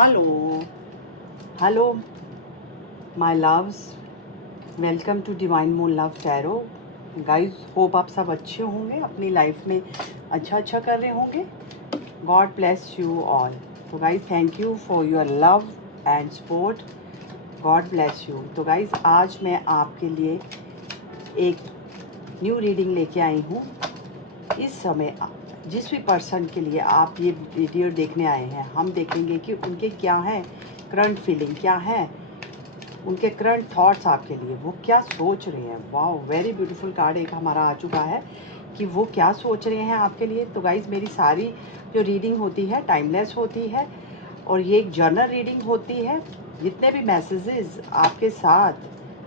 Hello hello my loves, welcome to divine moon love tarot. Guys, hope आप सब अच्छे होंगे, अपनी लाइफ में अच्छा कर रहे होंगे। God bless you all. तो guys, thank you for your love and support. God bless you. तो गाइस, आज मैं आपके लिए एक न्यू रीडिंग लेके आई हूँ। इस समय जिस भी पर्सन के लिए आप ये वीडियो देखने आए हैं, हम देखेंगे कि उनके क्या है करंट फीलिंग, क्या है उनके करंट थॉट्स आपके लिए, वो क्या सोच रहे हैं। वाह, वेरी ब्यूटीफुल कार्ड एक हमारा आ चुका है कि वो क्या सोच रहे हैं आपके लिए। तो गाइज, मेरी सारी जो रीडिंग होती है टाइमलेस होती है और ये एक जर्नल रीडिंग होती है। जितने भी मैसेजेस आपके साथ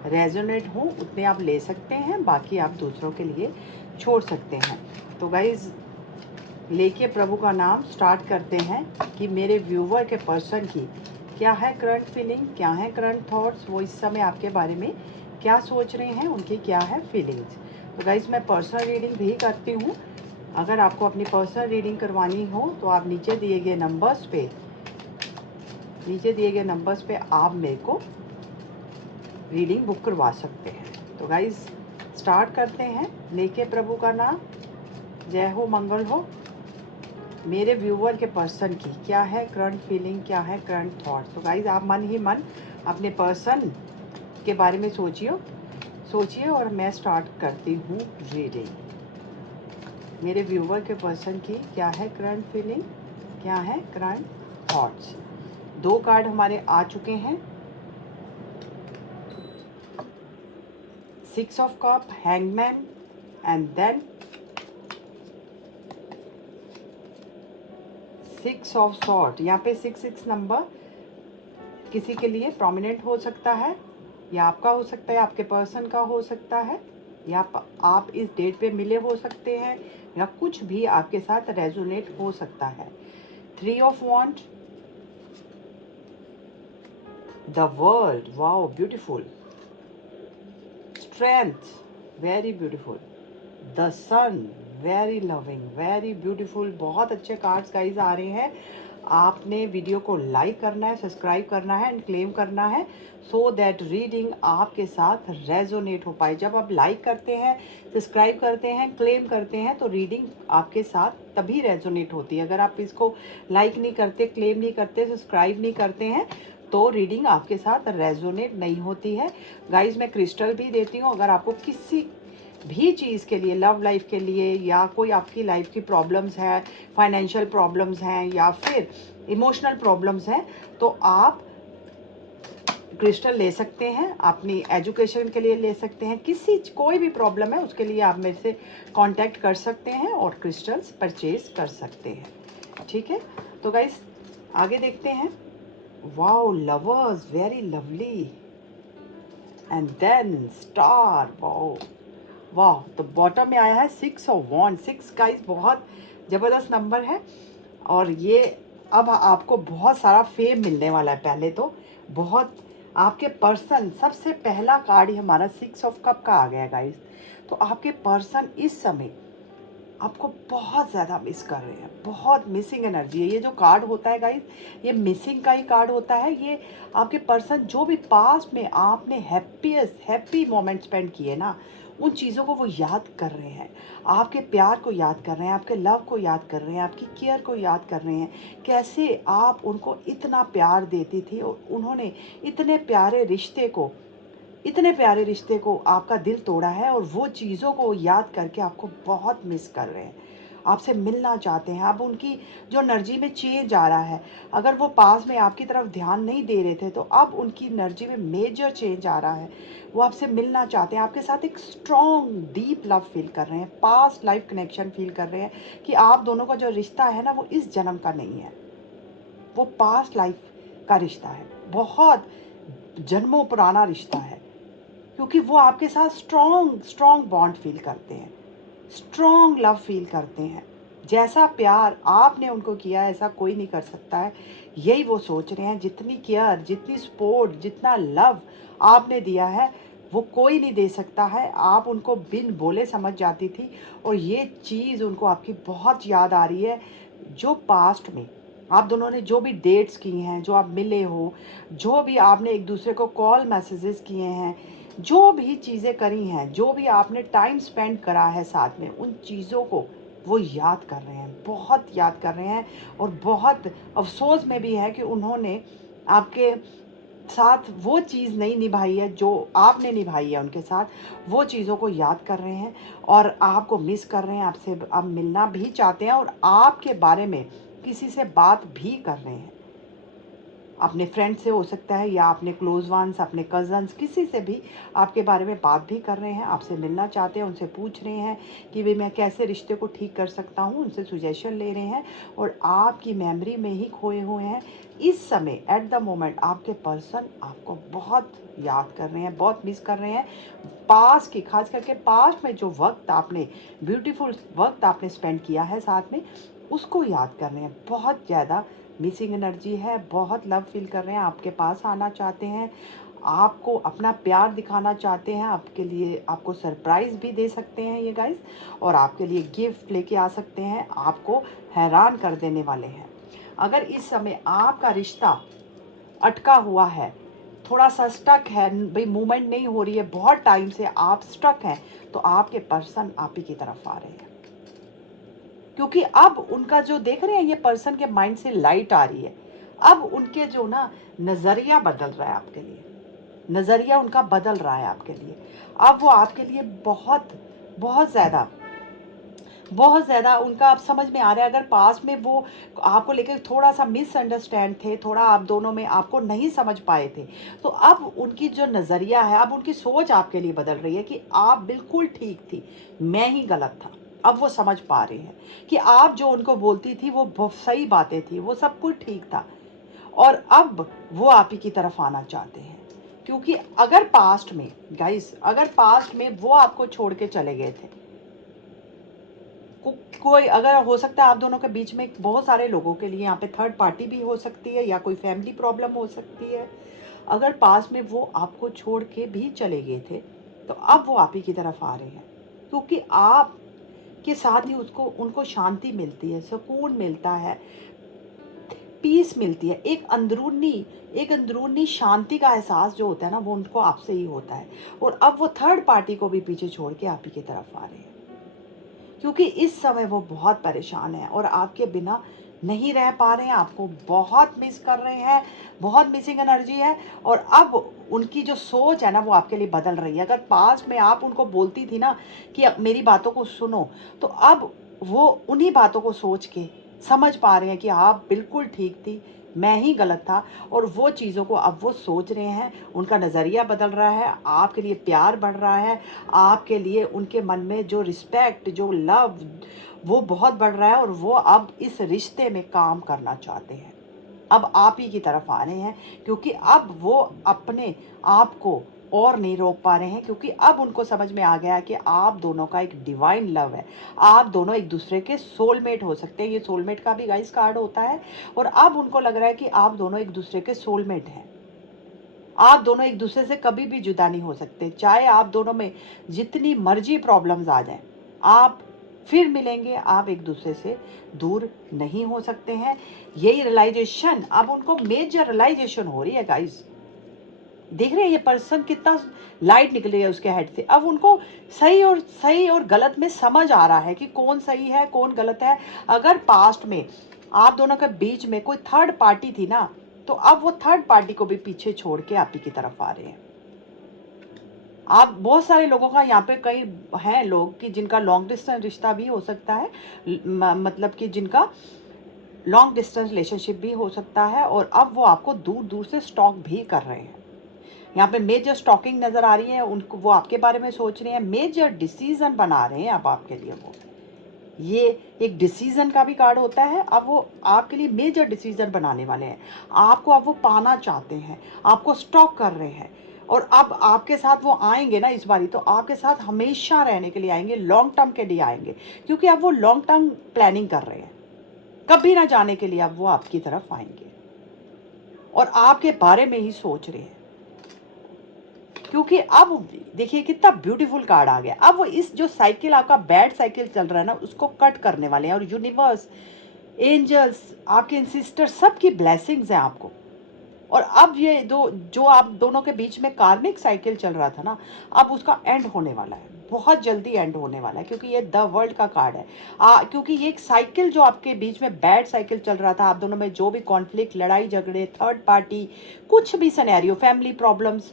रेजोनेट हों उतने आप ले सकते हैं, बाकी आप दूसरों के लिए छोड़ सकते हैं। तो गाइज, लेके प्रभु का नाम स्टार्ट करते हैं कि मेरे व्यूवर के पर्सन की क्या है करंट फीलिंग, क्या है करंट थॉट्स, वो इस समय आपके बारे में क्या सोच रहे हैं, उनकी क्या है फीलिंग्स। तो गाइज, मैं पर्सनल रीडिंग भी करती हूँ। अगर आपको अपनी पर्सनल रीडिंग करवानी हो तो आप नीचे दिए गए नंबर्स पे आप मेरे को रीडिंग बुक करवा सकते हैं। तो गाइज, स्टार्ट करते हैं। लेके प्रभु का नाम, जय हो, मंगल हो। मेरे व्यूवर के पर्सन की क्या है करंट फीलिंग, क्या है करंट थॉट्स। तो गाइज, आप मन ही मन अपने पर्सन के बारे में सोचिए और मैं स्टार्ट करती हूँ रीडिंग। मेरे व्यूवर के पर्सन की क्या है करंट फीलिंग, क्या है करंट थॉट्स। 2 कार्ड हमारे आ चुके हैं। 6 of cup, hangman and then 6 of sword. यहाँ पे 6 नंबर किसी के लिए प्रोमिनेंट हो सकता है, या आपका हो सकता है, आपके पर्सन का हो सकता है, या आप इस डेट पे मिले हो सकते हैं, या कुछ भी आपके साथ रेजोनेट हो सकता है। 3 of wand, the world, wow beautiful, strength, very beautiful, the sun, very loving, very beautiful. बहुत अच्छे कार्ड्स गाइज आ रहे हैं। आपने वीडियो को लाइक करना है, सब्सक्राइब करना है एंड क्लेम करना है, सो दैट रीडिंग आपके साथ रेजोनेट हो पाए। जब आप लाइक करते हैं, सब्सक्राइब करते हैं, क्लेम करते हैं, तो रीडिंग आपके साथ तभी रेजोनेट होती है। अगर आप इसको लाइक नहीं करते, क्लेम नहीं करते, सब्सक्राइब नहीं करते हैं, तो रीडिंग आपके साथ रेजोनेट नहीं होती है। गाइज, मैं क्रिस्टल भी देती हूँ। अगर आपको किसी भी चीज़ के लिए, लव लाइफ के लिए, या कोई आपकी लाइफ की प्रॉब्लम्स है, फाइनेंशियल प्रॉब्लम्स हैं, या फिर इमोशनल प्रॉब्लम्स हैं, तो आप क्रिस्टल ले सकते हैं। अपनी एजुकेशन के लिए ले सकते हैं, कोई भी प्रॉब्लम है उसके लिए आप मेरे से कांटेक्ट कर सकते हैं और क्रिस्टल्स परचेज कर सकते हैं। ठीक है, तो गाइस आगे देखते हैं। Wow, lovers, very lovely, and then star. Wow वाह, तो बॉटम में आया है 6 ऑफ वॉन्ड। 6 गाइस बहुत ज़बरदस्त नंबर है, और ये अब आपको बहुत सारा फेम मिलने वाला है। पहले तो बहुत आपके पर्सन, सबसे पहला कार्ड ही हमारा 6 ऑफ कप का आ गया गाइस। तो आपके पर्सन इस समय आपको बहुत ज़्यादा मिस कर रहे हैं, बहुत मिसिंग एनर्जी है। ये जो कार्ड होता है गाइस, ये मिसिंग का ही कार्ड होता है। ये आपके पर्सन जो भी पास्ट में आपने हैप्पी मोमेंट स्पेंड किए ना, उन चीज़ों को वो याद कर रहे हैं। आपके प्यार को याद कर रहे हैं, आपके लव को याद कर रहे हैं, आपकी केयर को याद कर रहे हैं। कैसे आप उनको इतना प्यार देती थी और उन्होंने इतने प्यारे रिश्ते को आपका दिल तोड़ा है, और वो चीज़ों को याद करके आपको बहुत मिस कर रहे हैं, आपसे मिलना चाहते हैं। अब उनकी जो एनर्जी में चेंज आ रहा है, अगर वो पास में आपकी तरफ ध्यान नहीं दे रहे थे, तो अब उनकी एनर्जी में मेजर चेंज आ रहा है। वो आपसे मिलना चाहते हैं, आपके साथ एक स्ट्रॉन्ग डीप लव फील कर रहे हैं, पास्ट लाइफ कनेक्शन फील कर रहे हैं कि आप दोनों का जो रिश्ता है ना, वो इस जन्म का नहीं है, वो पास्ट लाइफ का रिश्ता है, बहुत जन्मों पुराना रिश्ता है। क्योंकि वो आपके साथ स्ट्रॉन्ग बॉन्ड फील करते हैं, स्ट्रॉन्ग लव फील करते हैं। जैसा प्यार आपने उनको किया ऐसा कोई नहीं कर सकता है, यही वो सोच रहे हैं। जितनी केयर, जितनी सपोर्ट, जितना लव आपने दिया है, वो कोई नहीं दे सकता है। आप उनको बिन बोले समझ जाती थी, और ये चीज़ उनको आपकी बहुत याद आ रही है, जो पास्ट में आप दोनों ने जो भी डेट्स की हैं, जो आप मिले हो, जो भी आपने एक दूसरे को कॉल मैसेजेस किए हैं, जो भी चीज़ें करी हैं, जो भी आपने टाइम स्पेंड करा है साथ में, उन चीज़ों को वो याद कर रहे हैं, बहुत याद कर रहे हैं। और बहुत अफसोस में भी है कि उन्होंने आपके साथ वो चीज़ नहीं निभाई है जो आपने निभाई है उनके साथ। वो चीज़ों को याद कर रहे हैं और आपको मिस कर रहे हैं, आपसे अब मिलना भी चाहते हैं और आपके बारे में किसी से बात भी कर रहे हैं। अपने फ्रेंड से हो सकता है या अपने क्लोज वंस, अपने कज़न्स, किसी से भी आपके बारे में बात भी कर रहे हैं, आपसे मिलना चाहते हैं, उनसे पूछ रहे हैं कि भाई मैं कैसे रिश्ते को ठीक कर सकता हूँ, उनसे सुजेशन ले रहे हैं और आपकी मेमोरी में ही खोए हुए हैं। इस समय एट द मोमेंट आपके पर्सन आपको बहुत याद कर रहे हैं, बहुत मिस कर रहे हैं। पास्ट की, खास करके पास्ट में जो वक्त आपने, ब्यूटीफुल वक्त आपने स्पेंड किया है साथ में, उसको याद कर रहे हैं। बहुत ज़्यादा मिसिंग एनर्जी है, बहुत लव फील कर रहे हैं, आपके पास आना चाहते हैं, आपको अपना प्यार दिखाना चाहते हैं, आपके लिए आपको सरप्राइज़ भी दे सकते हैं ये गाइस, और आपके लिए गिफ्ट लेके आ सकते हैं, आपको हैरान कर देने वाले हैं। अगर इस समय आपका रिश्ता अटका हुआ है, थोड़ा सा स्टक है, भाई मूवमेंट नहीं हो रही है, बहुत टाइम से आप स्टक हैं, तो आपके पर्सन आप ही की तरफ आ रहे हैं। क्योंकि अब उनका जो देख रहे हैं, ये पर्सन के माइंड से लाइट आ रही है। अब उनके जो ना नज़रिया बदल रहा है आपके लिए, नज़रिया उनका बदल रहा है आपके लिए। अब वो आपके लिए बहुत बहुत ज़्यादा, बहुत ज़्यादा उनका अब समझ में आ रहा है। अगर पास में वो आपको लेकर थोड़ा सा मिसअंडरस्टैंड थे, थोड़ा आप दोनों में आपको नहीं समझ पाए थे, तो अब उनकी जो नज़रिया है, अब उनकी सोच आपके लिए बदल रही है कि आप बिल्कुल ठीक थी, मैं ही गलत था। अब वो समझ पा रहे हैं कि आप जो उनको बोलती थी वो बहुत सही बातें थी, वो सब कुछ ठीक था, और अब वो आप ही की तरफ आना चाहते हैं। क्योंकि अगर पास्ट में गाइस, अगर पास्ट में वो आपको छोड़ के चले गए थे, कोई अगर हो सकता है आप दोनों के बीच में बहुत सारे लोगों के लिए यहाँ पे थर्ड पार्टी भी हो सकती है या कोई फैमिली प्रॉब्लम हो सकती है। अगर पास में वो आपको छोड़ के भी चले गए थे, तो अब वो आप ही की तरफ आ रहे हैं, क्योंकि आप के साथ ही उसको उनको शांति मिलती है, सुकून मिलता है, पीस मिलती है, एक अंदरूनी शांति का एहसास जो होता है ना, वो उनको आपसे ही होता है। और अब वो थर्ड पार्टी को भी पीछे छोड़ के आप ही की तरफ आ रहे हैं, क्योंकि इस समय वो बहुत परेशान है और आपके बिना नहीं रह पा रहे हैं, आपको बहुत मिस कर रहे हैं, बहुत मिसिंग एनर्जी है। और अब उनकी जो सोच है ना, वो आपके लिए बदल रही है। अगर पास में आप उनको बोलती थी ना कि अब मेरी बातों को सुनो, तो अब वो उन्हीं बातों को सोच के समझ पा रहे हैं कि आप बिल्कुल ठीक थी, मैं ही गलत था। और वो चीज़ों को अब वो सोच रहे हैं, उनका नज़रिया बदल रहा है, आपके लिए प्यार बढ़ रहा है, आपके लिए उनके मन में जो रिस्पेक्ट, जो लव, वो बहुत बढ़ रहा है, और वो अब इस रिश्ते में काम करना चाहते हैं। अब आप ही की तरफ आ रहे हैं, क्योंकि अब वो अपने आप को और नहीं रोक पा रहे हैं, क्योंकि अब उनको समझ में आ गया है कि आप दोनों का एक डिवाइन लव है, आप दोनों एक दूसरे के सोलमेट हो सकते हैं। ये सोलमेट का भी गाइस कार्ड होता है, और अब उनको लग रहा है कि आप दोनों एक दूसरे के सोलमेट हैं। आप दोनों एक दूसरे से कभी भी जुदा नहीं हो सकते, चाहे आप दोनों में जितनी मर्जी प्रॉब्लम्स आ जाएं, आप फिर मिलेंगे, आप एक दूसरे से दूर नहीं हो सकते हैं। यही रियलाइजेशन अब उनको मेजर रियलाइजेशन हो रही है गाइस। देख रहे हैं ये पर्सन कितना लाइट निकल रही है उसके हेड से। अब उनको सही और गलत में समझ आ रहा है कि कौन सही है कौन गलत है। अगर पास्ट में आप दोनों के बीच में कोई थर्ड पार्टी थी ना, तो अब वो थर्ड पार्टी को भी पीछे छोड़ के आप ही की तरफ आ रहे हैं। आप बहुत सारे लोगों का यहाँ पे कई हैं लोग कि जिनका लॉन्ग डिस्टेंस रिश्ता भी हो सकता है, मतलब कि जिनका लॉन्ग डिस्टेंस रिलेशनशिप भी हो सकता है, और अब वो आपको दूर दूर से स्टॉक भी कर रहे हैं। यहाँ पे मेजर स्टॉकिंग नज़र आ रही है उनको, वो आपके बारे में सोच रहे हैं, मेजर डिसीजन बना रहे हैं अब आपके लिए। वो ये एक डिसीजन का भी कार्ड होता है। अब वो आपके लिए मेजर डिसीजन बनाने वाले हैं, आपको अब वो पाना चाहते हैं, आपको स्टॉक कर रहे हैं। और अब आपके साथ वो आएंगे ना इस बारी, तो आपके साथ हमेशा रहने के लिए आएंगे, लॉन्ग टर्म के लिए आएंगे, क्योंकि अब वो लॉन्ग टर्म प्लानिंग कर रहे हैं, कभी ना जाने के लिए अब वो आपकी तरफ आएंगे और आपके बारे में ही सोच रहे हैं। क्योंकि अब देखिए कितना ब्यूटीफुल कार्ड आ गया। अब वो इस जो साइकिल आपका बैड साइकिल चल रहा है ना, उसको कट करने वाले हैं, और यूनिवर्स एंजल्स, आपके सिस्टर, सबकी ब्लेसिंग्स हैं आपको। और अब ये दो जो आप दोनों के बीच में कार्मिक साइकिल चल रहा था ना, अब उसका एंड होने वाला है, बहुत जल्दी एंड होने वाला है, क्योंकि ये द वर्ल्ड का कार्ड है। क्योंकि ये एक साइकिल जो आपके बीच में बैड साइकिल चल रहा था, आप दोनों में जो भी कॉन्फ्लिक्ट, लड़ाई झगड़े, थर्ड पार्टी, कुछ भी सिनेरियो, फैमिली प्रॉब्लम्स,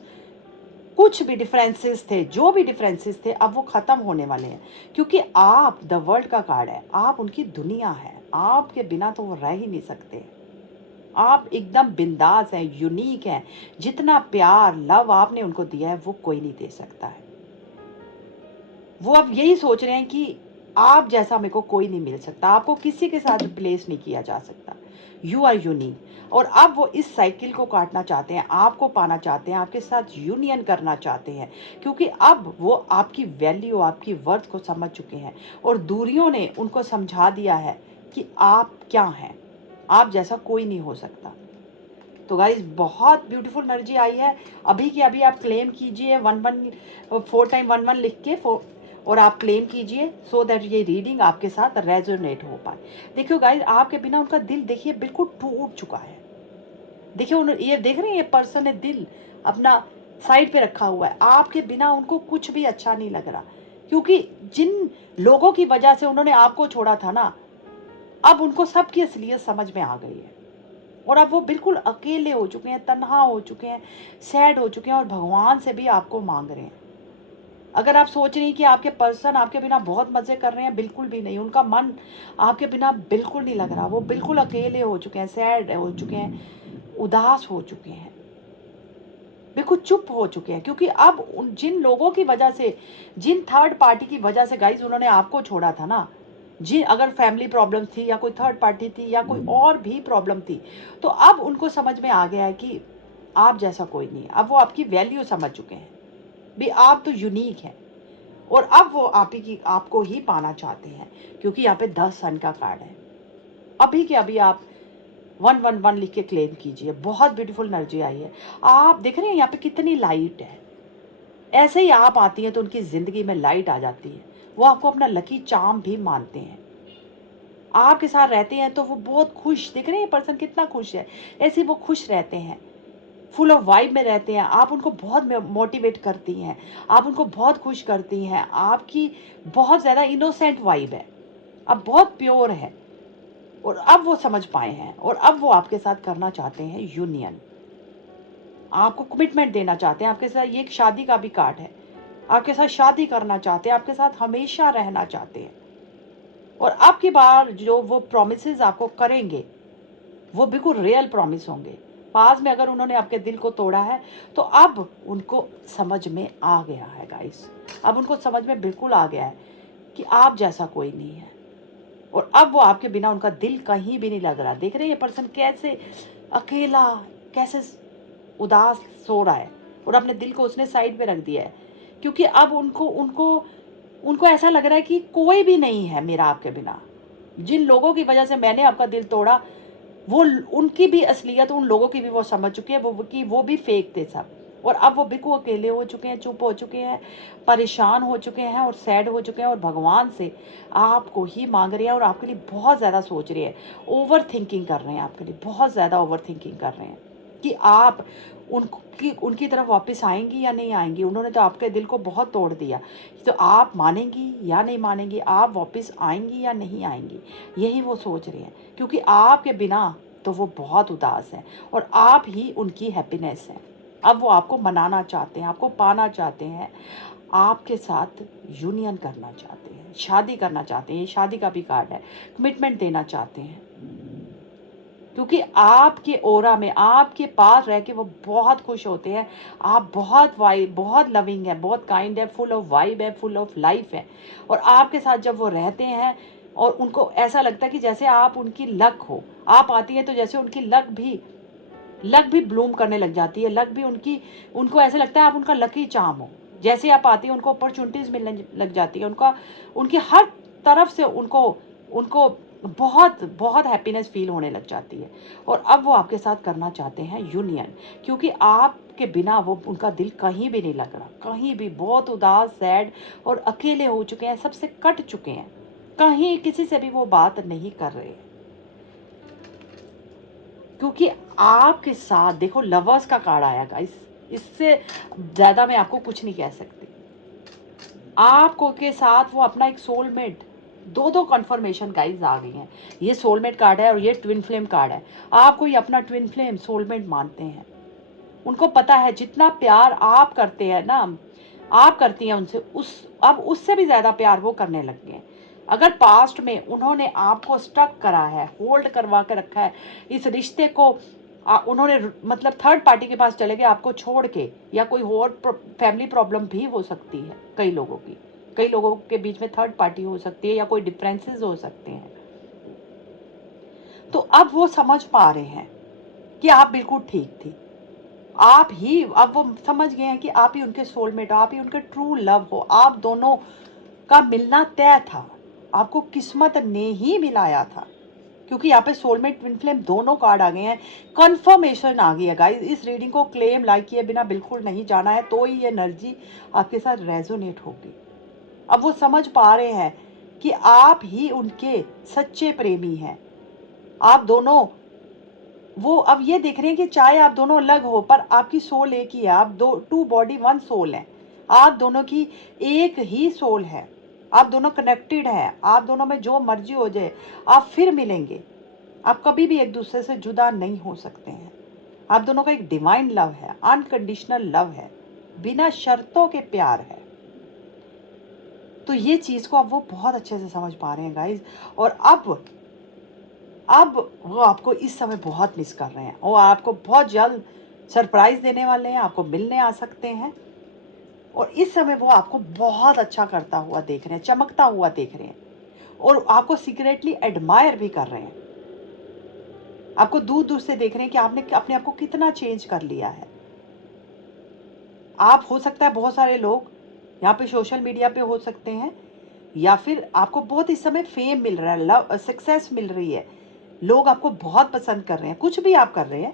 कुछ भी डिफरेंसेस थे, जो भी डिफरेंसेस थे, अब वो खत्म होने वाले हैं। क्योंकि आप द वर्ल्ड का कार्ड है, आप उनकी दुनिया है, आपके बिना तो वो रह ही नहीं सकते। आप एकदम बिंदास हैं, यूनिक हैं। जितना प्यार लव आपने उनको दिया है वो कोई नहीं दे सकता है। वो अब यही सोच रहे हैं कि आप जैसा मेरे को कोई नहीं मिल सकता, आपको किसी के साथ रिप्लेस नहीं किया जा सकता। You are unique. और अब वो इस साइकिल को काटना चाहते हैं, आपको पाना चाहते हैं, आपके साथ यूनियन करना चाहते हैं। क्योंकि अब वो आपकी वैल्यू, आपकी वर्थ को समझ चुके हैं। और दूरियों ने उनको समझा दिया है कि आप क्या हैं, आप जैसा कोई नहीं हो सकता। तो गाइज बहुत ब्यूटीफुल एनर्जी आई है। अभी की अभी आप क्लेम कीजिए 4 टाइम 11 लिख के और आप क्लेम कीजिए, सो दैट ये रीडिंग आपके साथ रेजोनेट हो पाए। देखियो गाइज, आपके बिना उनका दिल देखिए बिल्कुल टूट चुका है। देखिए ये देख रहे हैं, ये पर्सन ने दिल अपना साइड पे रखा हुआ है, आपके बिना उनको कुछ भी अच्छा नहीं लग रहा। क्योंकि जिन लोगों की वजह से उन्होंने आपको छोड़ा था ना, अब उनको सबकी असलियत समझ में आ गई है। और अब वो बिल्कुल अकेले हो चुके हैं, तन्हा हो चुके हैं, सैड हो चुके हैं, और भगवान से भी आपको मांग रहे हैं। अगर आप सोच रही हैं कि आपके पर्सन आपके बिना बहुत मजे कर रहे हैं, बिल्कुल भी नहीं। उनका मन आपके बिना बिल्कुल नहीं लग रहा, वो बिल्कुल अकेले हो चुके हैं, सैड हो चुके हैं, उदास हो चुके हैं, बिल्कुल चुप हो चुके हैं। क्योंकि अब जिन लोगों की वजह से, जिन थर्ड पार्टी की वजह से गाइज उन्होंने आपको छोड़ा था ना, जी, अगर फैमिली प्रॉब्लम थी या कोई थर्ड पार्टी थी या कोई और भी प्रॉब्लम थी, तो अब उनको समझ में आ गया है कि आप जैसा कोई नहीं है। अब वो आपकी वैल्यू समझ चुके हैं भी, आप तो यूनिक हैं। और अब वो आप ही की आपको ही पाना चाहते हैं। क्योंकि यहाँ पे 10 सन का कार्ड है। अभी के अभी आप 111 लिख के क्लेम कीजिए। बहुत ब्यूटीफुल एनर्जी आई है। आप देख रहे हैं यहाँ पे कितनी लाइट है। ऐसे ही आप आती हैं तो उनकी जिंदगी में लाइट आ जाती है। वो आपको अपना लकी चार्म भी मानते हैं। आपके साथ रहते हैं तो वो बहुत खुश, देख रहे हैं पर्सन कितना खुश है, ऐसे वो खुश रहते हैं, फुल ऑफ वाइब में रहते हैं। आप उनको बहुत मोटिवेट करती हैं, आप उनको बहुत खुश करती हैं। आपकी बहुत ज़्यादा इनोसेंट वाइब है, अब बहुत प्योर है। और अब वो समझ पाए हैं, और अब वो आपके साथ करना चाहते हैं यूनियन, आपको कमिटमेंट देना चाहते हैं। आपके साथ ये एक शादी का भी कार्ड है, आपके साथ शादी करना चाहते हैं, आपके साथ हमेशा रहना चाहते हैं। और अब की बार जो वो प्रॉमिसेस आपको करेंगे वो बिल्कुल रियल प्रॉमिस होंगे। पास में अगर उन्होंने आपके दिल को तोड़ा है तो अब उनको समझ में आ गया है गाइस, अब उनको समझ में बिल्कुल आ गया है कि आप जैसा कोई नहीं है। और अब वो आपके बिना उनका दिल कहीं भी नहीं लग रहा। देख रहे हैं ये पर्सन कैसे अकेला, कैसे उदास सो रहा है, और अपने दिल को उसने साइड पे रख दिया है। क्योंकि अब उनको उनको उनको ऐसा लग रहा है कि कोई भी नहीं है मेरा आपके बिना। जिन लोगों की वजह से मैंने आपका दिल तोड़ा, वो उनकी भी असलियत, उन लोगों की भी वो समझ चुके हैं, वो भी फेक थे सब। और अब वो बिल्कुल अकेले हो चुके हैं, चुप हो चुके हैं, परेशान हो चुके हैं, और सैड हो चुके हैं, और भगवान से आपको ही मांग रहे हैं, और आपके लिए बहुत ज़्यादा सोच रहे हैं, ओवर थिंकिंग कर रहे हैं, आपके लिए बहुत ज़्यादा ओवर थिंकिंग कर रहे हैं कि आप उनकी तरफ वापस आएंगी या नहीं आएंगी। उन्होंने तो आपके दिल को बहुत तोड़ दिया, तो आप मानेंगी या नहीं मानेंगी, आप वापस आएंगी या नहीं आएंगी, यही वो सोच रहे हैं। क्योंकि आपके बिना तो वो बहुत उदास हैं, और आप ही उनकी हैप्पीनेस हैं। अब वो आपको मनाना चाहते हैं, आपको पाना चाहते हैं, आपके साथ यूनियन करना चाहते हैं, शादी करना चाहते हैं। ये शादी का भी कार्ड है, कमिटमेंट देना चाहते हैं। क्योंकि आपके ओरा में, आपके पास रह के वो बहुत खुश होते हैं। आप बहुत वाइब, बहुत लविंग है, बहुत काइंड है, फुल ऑफ वाइब है, फुल ऑफ लाइफ है। और आपके साथ जब वो रहते हैं, और उनको ऐसा लगता है कि जैसे आप उनकी लक हो। आप आती है तो जैसे उनकी लक भी ब्लूम करने लग जाती है, लक भी उनको ऐसे लगता है आप उनका लकी चार्म हो। जैसे आप आती है उनको अपॉर्चुनिटीज मिलने लग जाती है, उनकी हर तरफ से उनको उनको बहुत बहुत हैप्पीनेस फील होने लग जाती है। और अब वो आपके साथ करना चाहते हैं यूनियन। क्योंकि आपके बिना वो उनका दिल कहीं भी नहीं लग रहा, कहीं भी बहुत उदास, सैड और अकेले हो चुके हैं, सबसे कट चुके हैं, कहीं किसी से भी वो बात नहीं कर रहे। क्योंकि आपके साथ देखो लवर्स का कार्ड आया गाइस, इससे ज़्यादा मैं आपको कुछ नहीं कह सकती। आपको के साथ वो अपना एक सोलमेट, दो दो कन्फर्मेशन गाइस आ गई हैं। ये सोलमेट कार्ड है और ये ट्विन फ्लेम कार्ड है। आपको ये अपना ट्विन फ्लेम सोलमेट मानते हैं। उनको पता है जितना प्यार आप करते हैं ना, आप करती हैं उनसे, अब उससे भी ज़्यादा प्यार वो करने लग गए हैं। अगर पास्ट में उन्होंने आपको स्टक करा है, होल्ड करवा के रखा है इस रिश्ते को, उन्होंने मतलब थर्ड पार्टी के पास चले गए आपको छोड़ के, या कोई और फैमिली प्रॉब्लम भी हो सकती है कई लोगों की, कई लोगों के बीच में थर्ड पार्टी हो सकती है या कोई डिफरेंसेस हो सकते हैं। तो अब वो समझ पा रहे हैं कि आप बिल्कुल ठीक थी, आप ही, अब वो समझ गए हैं कि आप ही उनके सोलमेट हो, आप ही उनके ट्रू लव हो, आप दोनों का मिलना तय था, आपको किस्मत ने ही मिलाया था। क्योंकि यहाँ पे सोलमेट ट्विन फ्लेम दोनों कार्ड आ गए हैं, कंफर्मेशन आ गई है गाइस। इस रीडिंग को क्लेम लाइक किए बिना बिल्कुल नहीं जाना है, तो ही ये एनर्जी आपके साथ रेजोनेट होगी। अब वो समझ पा रहे हैं कि आप ही उनके सच्चे प्रेमी हैं। आप दोनों, वो अब ये देख रहे हैं कि चाहे आप दोनों अलग हो पर आपकी सोल एक ही है, आप दो, टू बॉडी वन सोल है, आप दोनों की एक ही सोल है, आप दोनों कनेक्टेड हैं, आप दोनों में जो मर्जी हो जाए आप फिर मिलेंगे, आप कभी भी एक दूसरे से जुदा नहीं हो सकते हैं। आप दोनों का एक डिवाइन लव है, अनकंडीशनल लव है, बिना शर्तों के प्यार है। तो ये चीज को अब वो बहुत अच्छे से समझ पा रहे हैं गाइज। और अब वो आपको इस समय बहुत मिस कर रहे हैं, वो आपको बहुत जल्द सरप्राइज देने वाले हैं, आपको मिलने आ सकते हैं। और इस समय वो आपको बहुत अच्छा करता हुआ देख रहे हैं, चमकता हुआ देख रहे हैं, और आपको सीक्रेटली एडमायर भी कर रहे हैं। आपको दूर दूर से देख रहे हैं कि आपने अपने आप को कितना चेंज कर लिया है। आप, हो सकता है बहुत सारे लोग यहाँ पे सोशल मीडिया पे हो सकते हैं, या फिर आपको बहुत इस समय फेम मिल रहा है, लव सक्सेस मिल रही है, लोग आपको बहुत पसंद कर रहे हैं, कुछ भी आप कर रहे हैं,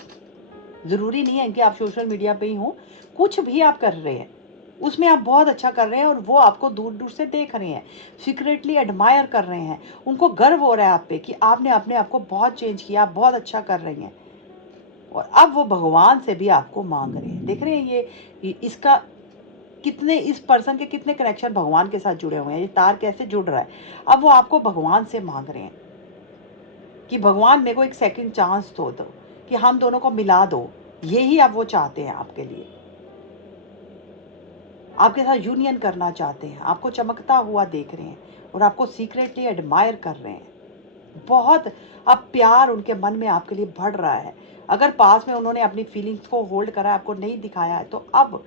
ज़रूरी नहीं है कि आप सोशल मीडिया पे ही हो, कुछ भी आप कर रहे हैं उसमें आप बहुत अच्छा कर रहे हैं, और वो आपको दूर दूर से देख रहे हैं, सीक्रेटली एडमायर कर रहे हैं, उनको गर्व हो रहा है आप पे कि आपने अपने आप को बहुत चेंज किया, आप बहुत अच्छा कर रही हैं। और अब वो भगवान से भी आपको मांग रहे हैं। देख रहे हैं ये इसका कितने, इस पर्सन के कितने कनेक्शन भगवान के साथ जुड़े हुए हैं, ये तार कैसे जुड़ रहा है। अब वो आपको भगवान से मांग रहे हैं कि भगवान मेरे को एक सेकंड चांस दो कि हम दोनों को मिला दो। यही अब वो चाहते हैं आपके लिए, आपके साथ यूनियन करना चाहते हैं, आपको चमकता हुआ देख रहे हैं और आपको सीक्रेटली एडमायर कर रहे हैं बहुत। अब प्यार उनके मन में आपके लिए बढ़ रहा है। अगर पास में उन्होंने अपनी फीलिंग्स को होल्ड करा, आपको नहीं दिखाया है, तो अब,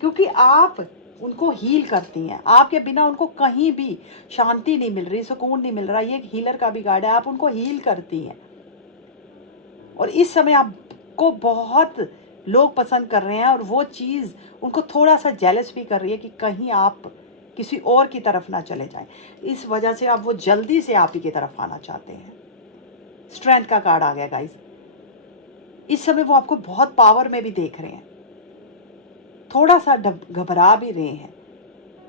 क्योंकि आप उनको हील करती हैं, आपके बिना उनको कहीं भी शांति नहीं मिल रही, सुकून नहीं मिल रहा, ये एक हीलर का भी कार्ड है, आप उनको हील करती हैं। और इस समय आपको बहुत लोग पसंद कर रहे हैं, और वो चीज़ उनको थोड़ा सा जेलस भी कर रही है कि कहीं आप किसी और की तरफ ना चले जाएं। इस वजह से अब वो जल्दी से आप ही की तरफ आना चाहते हैं। स्ट्रेंथ का कार्ड आ गया गाइस। इस समय वो आपको बहुत पावर में भी देख रहे हैं, थोड़ा सा घबरा भी रहे हैं,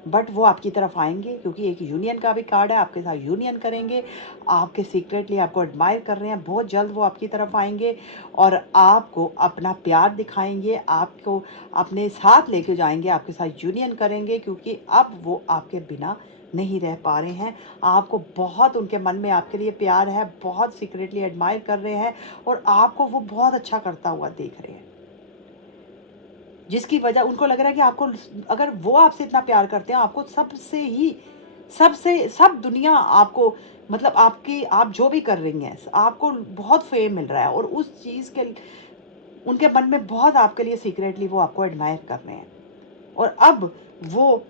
बट वो आपकी तरफ आएंगे, क्योंकि एक यूनियन का भी कार्ड है, आपके साथ यूनियन करेंगे, आपके सीक्रेटली आपको एडमायर कर रहे हैं, बहुत जल्द वो आपकी तरफ आएंगे और आपको अपना प्यार दिखाएंगे, आपको अपने साथ लेके जाएंगे, आपके साथ यूनियन करेंगे, क्योंकि अब वो आपके बिना नहीं रह पा रहे हैं। आपको बहुत, उनके मन में आपके लिए प्यार है, बहुत सीक्रेटली एडमायर कर रहे हैं, और आपको वो बहुत अच्छा करता हुआ देख रहे हैं, जिसकी वजह उनको लग रहा है कि आपको, अगर वो आपसे इतना प्यार करते हैं, आपको सबसे ही, सबसे सब दुनिया आपको, मतलब आपकी, आप जो भी कर रही हैं आपको बहुत फेम मिल रहा है, और उस चीज़ के उनके मन में बहुत आपके लिए सीक्रेटली वो आपको एडमायर कर रहे हैं। और अब वो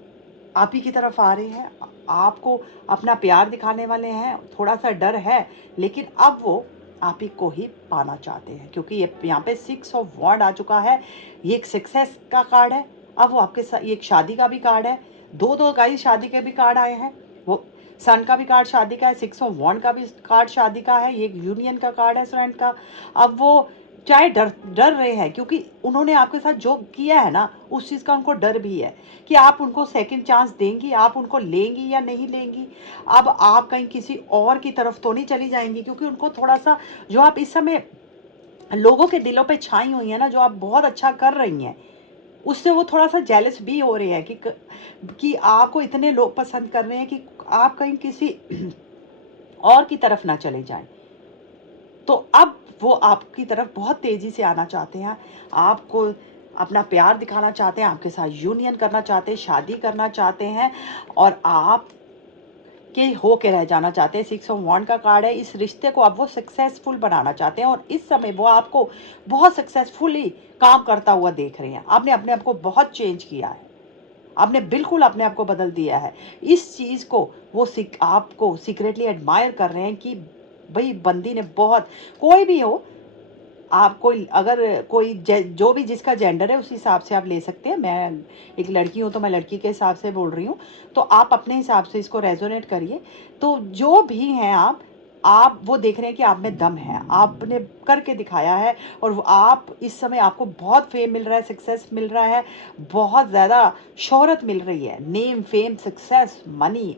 आप ही की तरफ आ रहे हैं, आपको अपना प्यार दिखाने वाले हैं, थोड़ा सा डर है, लेकिन अब वो आप ही को ही पाना चाहते हैं, क्योंकि ये यहाँ पे 6 ऑफ वॉन्ड आ चुका है, ये एक सक्सेस का कार्ड है। अब वो आपके साथ, ये एक शादी का भी कार्ड है, दो दो गाइस शादी के भी कार्ड आए हैं, वो सन का भी कार्ड शादी का है, 6 ऑफ वॉन्ड का भी कार्ड शादी का है, ये एक यूनियन का कार्ड है फ्रेंड का। अब वो चाहे डर डर रहे हैं, क्योंकि उन्होंने आपके साथ जो किया है ना, उस चीज़ का उनको डर भी है कि आप उनको सेकंड चांस देंगी, आप उनको लेंगी या नहीं लेंगी, अब आप कहीं किसी और की तरफ तो नहीं चली जाएंगी, क्योंकि उनको थोड़ा सा, जो आप इस समय लोगों के दिलों पे छाई हुई है ना, जो आप बहुत अच्छा कर रही हैं, उससे वो थोड़ा सा जेलस भी हो रहे हैं कि आपको इतने लोग पसंद कर रहे हैं कि आप कहीं किसी और की तरफ ना चले जाएं। तो अब वो आपकी तरफ बहुत तेजी से आना चाहते हैं, आपको अपना प्यार दिखाना चाहते हैं, आपके साथ यूनियन करना चाहते हैं, शादी करना चाहते हैं, और आप के हो के रह जाना चाहते हैं। 6 ऑफ वांड का कार्ड है। इस रिश्ते को अब वो सक्सेसफुल बनाना चाहते हैं, और इस समय वो आपको बहुत सक्सेसफुली काम करता हुआ देख रहे हैं। आपने अपने आप को बहुत चेंज किया है, आपने बिल्कुल अपने आप को बदल दिया है। इस चीज़ को वो आपको सीक्रेटली एडमायर कर रहे हैं कि भाई बंदी ने बहुत, कोई भी हो आप, कोई अगर कोई जो भी जिसका जेंडर है उस हिसाब से आप ले सकते हैं। मैं एक लड़की हूँ तो मैं लड़की के हिसाब से बोल रही हूँ, तो आप अपने हिसाब से इसको रेजोनेट करिए। तो जो भी हैं आप वो देख रहे हैं कि आप में दम है, आपने करके दिखाया है, और आप इस समय आपको बहुत फेम मिल रहा है, सक्सेस मिल रहा है, बहुत ज़्यादा शोहरत मिल रही है, name fame success money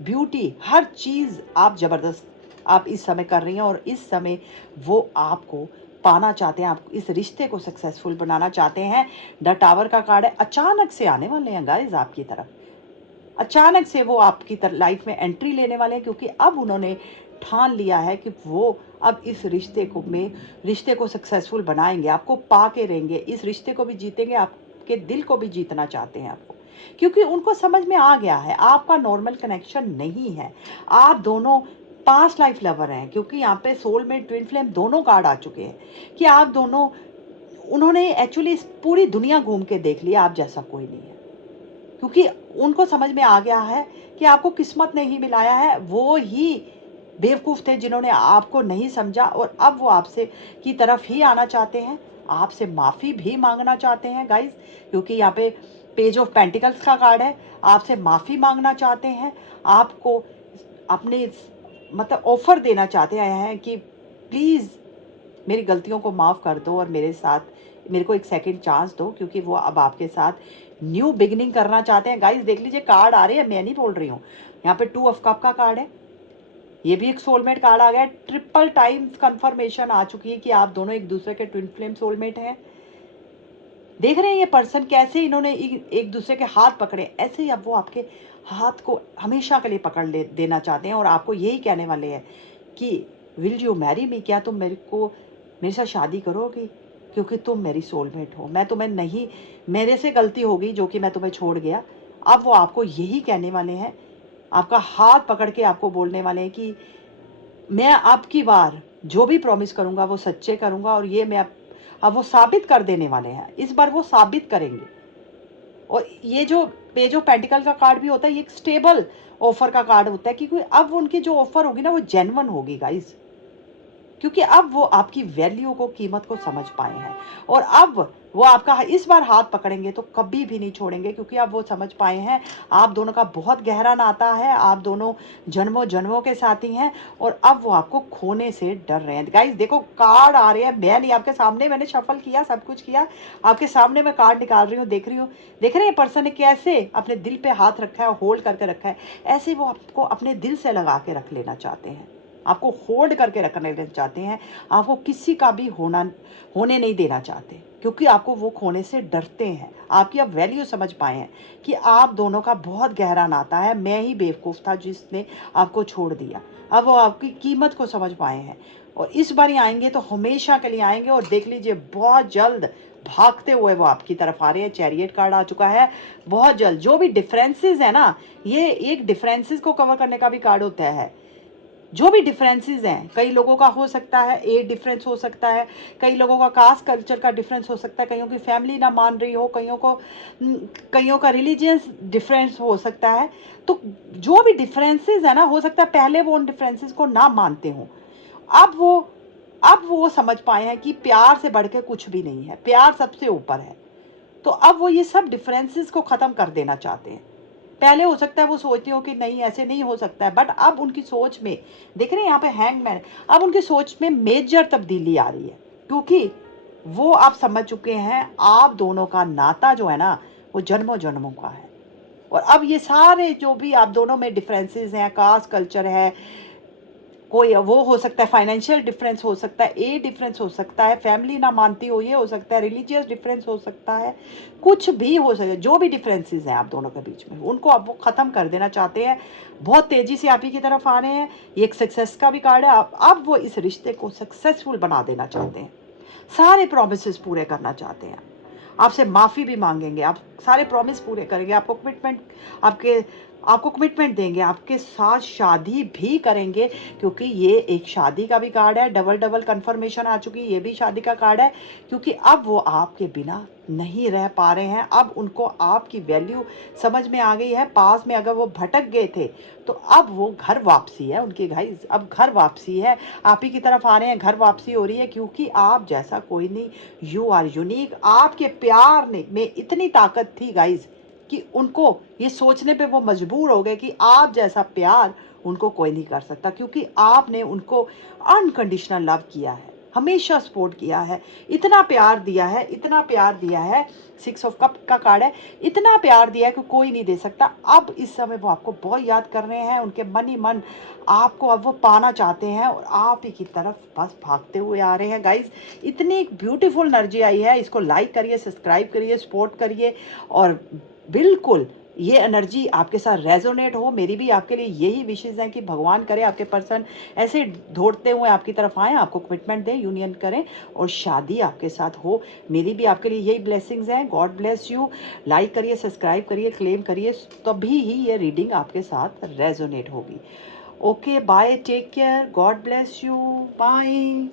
beauty, हर चीज़ आप ज़बरदस्त आप इस समय कर रही हैं। और इस समय वो आपको पाना चाहते हैं, आप इस रिश्ते को सक्सेसफुल बनाना चाहते हैं। द टावर का कार्ड है, अचानक से आने वाले हैं गाइस आपकी तरफ, अचानक से वो आपकी लाइफ में एंट्री लेने वाले हैं, क्योंकि अब उन्होंने ठान लिया है कि वो अब इस रिश्ते को सक्सेसफुल बनाएंगे, आपको पा के रहेंगे, इस रिश्ते को भी जीतेंगे, आपके दिल को भी जीतना चाहते हैं आपको, क्योंकि उनको समझ में आ गया है आपका नॉर्मल कनेक्शन नहीं है। आप दोनों पास्ट लाइफ लवर हैं, क्योंकि यहाँ पे सोलमेट ट्विन फ्लेम दोनों कार्ड आ चुके हैं कि आप दोनों, उन्होंने एक्चुअली इस पूरी दुनिया घूम के देख लिया, आप जैसा कोई नहीं है, क्योंकि उनको समझ में आ गया है कि आपको किस्मत ने ही मिलाया है, वो ही बेवकूफ़ थे जिन्होंने आपको नहीं समझा, और अब वो आपसे की तरफ ही आना चाहते हैं, आपसे माफ़ी भी मांगना चाहते हैं गाइस, क्योंकि यहाँ पे पेज ऑफ पेंटिकल्स का कार्ड है, आपसे माफ़ी मांगना चाहते हैं, आपको अपने मतलब ऑफर देना चाहते हैं कि प्लीज़ मेरी गलतियों को माफ़ कर दो और मेरे को एक सेकंड चांस दो, क्योंकि वो अब आपके साथ न्यू बिगिनिंग करना चाहते हैं। गाइस देख लीजिए कार्ड आ रहे हैं, मैं नहीं बोल रही हूँ। यहाँ पे 2 ऑफ कप का कार्ड है, ये भी एक सोलमेट कार्ड आ गया है। ट्रिपल टाइम्स कंफर्मेशन आ चुकी है कि आप दोनों एक दूसरे के ट्विन फ्लेम सोलमेट हैं। देख रहे हैं ये पर्सन कैसे इन्होंने एक दूसरे के हाथ पकड़े, ऐसे ही अब वो आपके हाथ को हमेशा के लिए पकड़ देना चाहते हैं, और आपको यही कहने वाले हैं कि विल यू मैरी मी, क्या तुम मेरे साथ शादी करोगी, क्योंकि तुम मेरी सोलमेट हो, मैं तुम्हें नहीं, मेरे से गलती होगी जो कि मैं तुम्हें छोड़ गया। अब वो आपको यही कहने वाले हैं, आपका हाथ पकड़ के आपको बोलने वाले हैं कि मैं अब की बार जो भी प्रॉमिस करूंगा वो सच्चे करूंगा, और ये मैं अब वो साबित कर देने वाले हैं, इस बार वो साबित करेंगे। और ये जो पेज ऑफ पेंटिकल का कार्ड भी होता है, ये एक स्टेबल ऑफर का कार्ड होता है, क्योंकि अब उनकी जो ऑफर होगी ना वो जेन्युइन होगी गाइस, क्योंकि अब वो आपकी वैल्यू को, कीमत को समझ पाए हैं, और अब वो आपका इस बार हाथ पकड़ेंगे तो कभी भी नहीं छोड़ेंगे, क्योंकि अब वो समझ पाए हैं आप दोनों का बहुत गहरा नाता है, आप दोनों जन्मों जन्मों के साथी हैं, और अब वो आपको खोने से डर रहे हैं। गाइस देखो कार्ड आ रहे हैं, मैं नहीं, आपके सामने मैंने शफल किया, सब कुछ किया, आपके सामने मैं कार्ड निकाल रही हूँ, देख रही हूँ, देख रहे हैं पर्सन ने कैसे अपने दिल पे हाथ रखा है, होल्ड करके रखा है, ऐसे वो आपको अपने दिल से लगा के रख लेना चाहते हैं, आपको होल्ड करके रखने चाहते हैं, आपको किसी का भी होने नहीं देना चाहते, क्योंकि आपको वो खोने से डरते हैं। आपकी अब वैल्यू समझ पाए हैं कि आप दोनों का बहुत गहरा नाता है, मैं ही बेवकूफ़ था जिसने आपको छोड़ दिया। अब वो आपकी कीमत को समझ पाए हैं, और इस बार ही आएंगे तो हमेशा के लिए आएंगे, और देख लीजिए बहुत जल्द भागते हुए वो आपकी तरफ आ रहे हैं। चैरियट कार्ड आ चुका है, बहुत जल्द। जो भी डिफरेंसेस है ना, ये एक डिफरेंसेस को कवर करने का भी कार्ड होता है। जो भी डिफरेंसेस हैं, कई लोगों का हो सकता है एज डिफरेंस हो सकता है, कई लोगों का कास्ट कल्चर का डिफरेंस हो सकता है, कईयों की फैमिली ना मान रही हो, कईयों का रिलीजियस डिफरेंस हो सकता है। तो जो भी डिफरेंसेस है ना, हो सकता है पहले वो उन डिफरेंसेस को ना मानते हों, अब वो अब वो समझ पाए हैं कि प्यार से बढ़ के कुछ भी नहीं है, प्यार सबसे ऊपर है। तो अब वो ये सब डिफरेंसेस को ख़त्म कर देना चाहते हैं। पहले हो सकता है वो सोचती हो कि नहीं ऐसे नहीं हो सकता है, बट अब उनकी सोच में, देख रहे हैं यहाँ पे हैंगमैन, अब उनकी सोच में मेजर तब्दीली आ रही है, क्योंकि वो आप समझ चुके हैं आप दोनों का नाता जो है ना वो जन्मों जन्मों का है। और अब ये सारे जो भी आप दोनों में डिफरेंसेस हैं, कास्ट कल्चर है, कोई वो हो सकता है, फाइनेंशियल डिफरेंस हो सकता है, एज डिफरेंस हो सकता है, फैमिली ना मानती हो ये हो सकता है, रिलीजियस डिफरेंस हो सकता है, कुछ भी हो सकता है। जो भी डिफरेंसेस हैं आप दोनों के बीच में, उनको अब वो ख़त्म कर देना चाहते हैं, बहुत तेज़ी से आप ही की तरफ आ रहे हैं। ये एक सक्सेस का भी कार्ड है। अब वो इस रिश्ते को सक्सेसफुल बना देना चाहते हैं, सारे प्रोमिसेस पूरे करना चाहते हैं, आपसे माफ़ी भी मांगेंगे, आप सारे प्रॉमिस पूरे करेंगे, आपके आपको कमिटमेंट देंगे, आपके साथ शादी भी करेंगे, क्योंकि ये एक शादी का भी कार्ड है। डबल डबल कंफर्मेशन आ चुकी है, ये भी शादी का कार्ड है, क्योंकि अब वो आपके बिना नहीं रह पा रहे हैं। अब उनको आपकी वैल्यू समझ में आ गई है। पास में अगर वो भटक गए थे तो अब वो घर वापसी है उनकी, गाइस अब घर वापसी है, आप ही की तरफ आ रहे हैं, घर वापसी हो रही है, क्योंकि आप जैसा कोई नहीं, यू आर यूनिक। आपके प्यार में इतनी ताकत थी गाइज कि उनको ये सोचने पे वो मजबूर हो गए कि आप जैसा प्यार उनको कोई नहीं कर सकता, क्योंकि आपने उनको अनकंडीशनल लव किया है, हमेशा सपोर्ट किया है, इतना प्यार दिया है, इतना प्यार दिया है। 6 ऑफ कप का कार्ड है, इतना प्यार दिया है कि कोई नहीं दे सकता। अब इस समय वो आपको बहुत याद कर रहे हैं, उनके मन ही मन आपको अब वो पाना चाहते हैं और आप ही की तरफ बस भागते हुए आ रहे हैं। गाइज इतनी एक ब्यूटीफुल एनर्जी आई है, इसको लाइक करिए, सब्सक्राइब करिए, सपोर्ट करिए, और बिल्कुल ये एनर्जी आपके साथ रेजोनेट हो। मेरी भी आपके लिए यही विशेष हैं कि भगवान करे आपके पर्सन ऐसे दौड़ते हुए आपकी तरफ आए, आपको कमिटमेंट दें, यूनियन करें और शादी आपके साथ हो। मेरी भी आपके लिए यही ब्लेसिंग्स हैं। God bless you. लाइक करिए, सब्सक्राइब करिए, क्लेम करिए, तभी ही ये रीडिंग आपके साथ रेजोनेट होगी। Okay bye, take care, God bless you, bye.